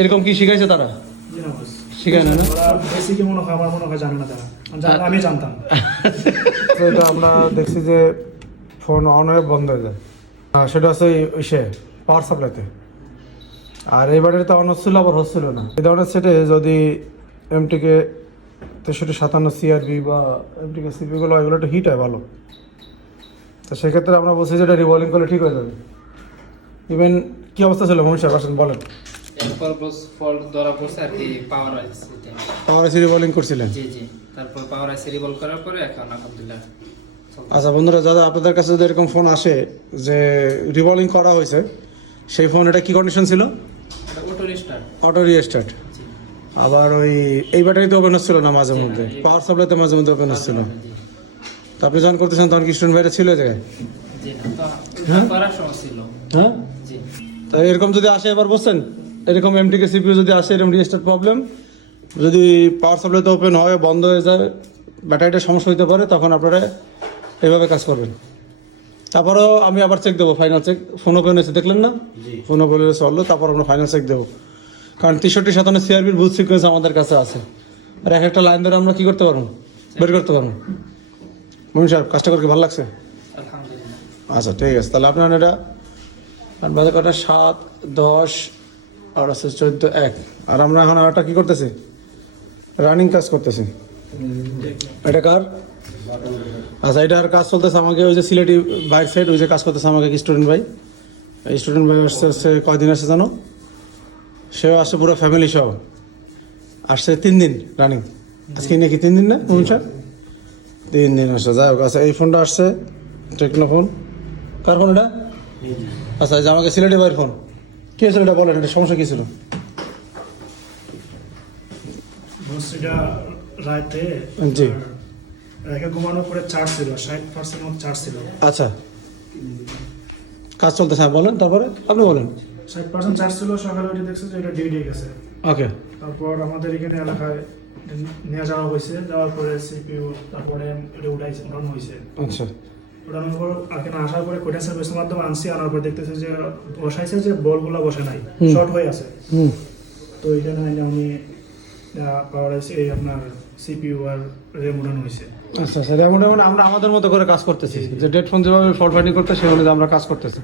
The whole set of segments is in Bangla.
এরকম কি শিখাইছে তারা? শিখায় না? বেসিকই মনে হয় আমার মনে হয় জানে না তারা, আমি জানতাম। তো এটা আমরা দেখছি যে ফোন অন হয়ে বন্ধ হয়ে যায়, সেটা হচ্ছে ইসে পাওয়ার সাপ্লাইতে। আর এই ব্যাটারি তো অন হচ্ছিল আবার হচ্ছিল না। এই ধরনের সেটে যদি এমটিকে 6357 সিআরবি বা এমটিকে সিপিগুলো এগুলো একটু হিট হয় ভালো, তো সেক্ষেত্রে আমরা বলছি যে এটা রিভলভিং করলে ঠিক হয়ে যাবে। ইভেন কি অবস্থা ছিল মহিষা আসেন বলেন। ফল্ট ধরা পড়ছে আর কি, পাওয়ার আইসি পাওয়ার আইসি রিভলভিং করছিলেন? জি জি, তারপর পাওয়ার আইসি রিভলভ করার পরে এখন আলহামদুলিল্লাহ। আচ্ছা বন্ধুরা, যারা আপনাদের কাছে যদি এরকম ফোন আসে যে রিভলভিং করা হয়েছে, সেই ফোন এটা কি কন্ডিশন ছিল? Auto restart. Auto restart. আবার ওই এই ব্যাটারিতে ওপেন হচ্ছিল না মাঝে মধ্যে, পাওয়ার সাপ্লাইতে মাঝে মধ্যে ওপেন হচ্ছিল। তো আপনি যখন করতেছেন তখন কি স্টুডেন্ট বাইরে ছিল এই জায়গায়? জি না, তো করার সময় ছিল। হ্যাঁ, জি। তাই এরকম যদি আসে এবার বলছেন, এরকম এমটিকে সিপিইউ যদি আসে এরকম রিস্টার্ট প্রবলেম, যদি পাওয়ার সাপ্লাইতে ওপেন হয় বন্ধ হয়ে যায়, ব্যাটারিটা সমস্যা হতে পারে, তখন আপনারা এইভাবে কাজ করবেন। তারপরেও আমি আবার চেক দেবো, ফাইনাল চেক। ফোন ওপেন হয়েছে দেখলেন না? ফোন ওপেন হয়ে চললো, তারপর আমরা ফাইনাল চেক দেবো। কারণ 6357 সিআরবির বুথ সিকোয়েন্স আমাদের কাছে আছে, আর এক একটা লাইন ধরে আমরা কী করতে পারবো, বের করতে পারবো। মমিন সাহেব, কাজটা করে কি ভালো লাগছে? আলহামদুলিল্লাহ। আচ্ছা ঠিক আছে, তাহলে আপনার এটা বাজে কটা 7, 10 আর আছে 14, 1। আর আমরা এখন আরেকটা কী করতেছি, রানিং কাজ করতেছি। এটা কার? আচ্ছা, এটার কাজ চলতেছে আমাকে ওই যে সিলেটি বাইক সাইড, ওই যে কাজ করতেছে আমাকে স্টুডেন্ট ভাই। স্টুডেন্ট ভাই আসছে কয়দিন আসছে জানো? সেও আসছে পুরো ফ্যামিলি সহ আসছে 3 দিন রানিং। আজকে নাকি 3 দিন না মোহন স্যার? 3 দিন আসছে। যাই হোক, আচ্ছা এই ফোনটা আসছে টেকনো ফোন। কার ফোন এটা? আচ্ছা, এই যে আমাকে সিলেটি ভাইয়ের ফোন। কী হয়েছিল এটা বলেন, এটা সমস্যা কী ছিল? এটা রাতে জি, রেখে ঘুমানোর পরে চার্জ ছিল, 60% মতো চার্জ ছিল। আচ্ছা কাজ চলতেছে, বলেন তারপরে আপনি বলেন। 60% চার্জ ছিল, সকালে উঠে দেখছে যে এটা ডেড হয়ে গেছে। ওকে, তারপর আমাদের এখানে এলাকায় নিয়ে যাওয়া হয়েছে, যাওয়ার পরে সিপিইউ তারপরে এটা উঠানো হয়েছে। আচ্ছা ওঠানোর পর এখানে আসার পরে কোয়েটা সার্ভিসের মাধ্যমে আনছি, আনার পর দেখতেছে যে বসাইছে যে বলগুলো বসে নাই, শর্ট হয়ে আছে। তো এখানে আমি পাওয়ার আইসি এই আপনার সিপিইউ আর র্যাম উঠানো হয়েছে। আচ্ছা স্যার, এমন আমরা আমাদের মতো করে কাজ করতেছি, যে ডেড ফোন যেভাবে ফল্ট ফাইন্ডিং করতে সেই অনুযায়ী আমরা কাজ করতেছি।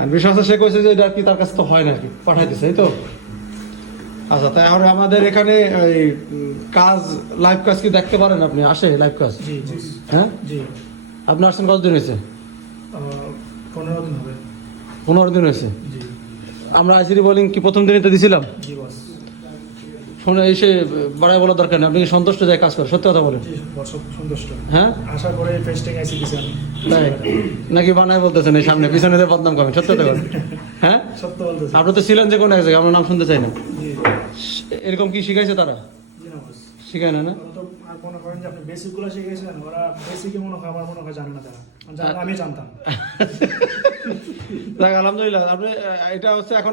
আর বিশ্বাস সে কইছে যে এটা কি তার কাছে তো হয় না, কি পাঠাই দিছে, এই তো। আচ্ছা, তাই এখন আমাদের এখানে এই কাজ লাইভ কাজ কি দেখতে পারেন আপনি? আসে লাইভ কাজ? জি জি। হ্যাঁ জি, আপনি আসছেন কতদিন হয়েছে? 15 দিন হবে। 15 দিন হয়েছে। জি আমরা আইসি রিভলভিং কি প্রথম দিনই তো দিছিলাম? জি বস। ফোনে এসে বাড়ায় বলার দরকার নেই, আপনি কি সন্তুষ্ট যায় কাজ করে? সত্যি কথা বলেন। জি বস, সন্তুষ্ট। হ্যাঁ, আসার পরে টেস্টিং আইসি দিছেন। তাই নাকি বানায় বলতেছেন এই সামনে পিছনে দিয়ে বদনাম করেন? সত্যি কথা বলেন। হ্যাঁ, সত্য বলতেছি। আপনি তো ছিলেন যে কোনো এক জায়গায়, আপনার নাম শুনতে চাই না। জি এরকম কি শিখাইছে তারা? জি না বস। শিখায় না না? ওরা তো আর মনে করেন যে আপনি বেসিকগুলো শিখেছিলেন, ওরা বেসিকই মনে হয় আমার মনে হয় জানে না তারা, আমি জানতাম। যাক, আলহামদুলিল্লাহ। আপনি এটা হচ্ছে এখন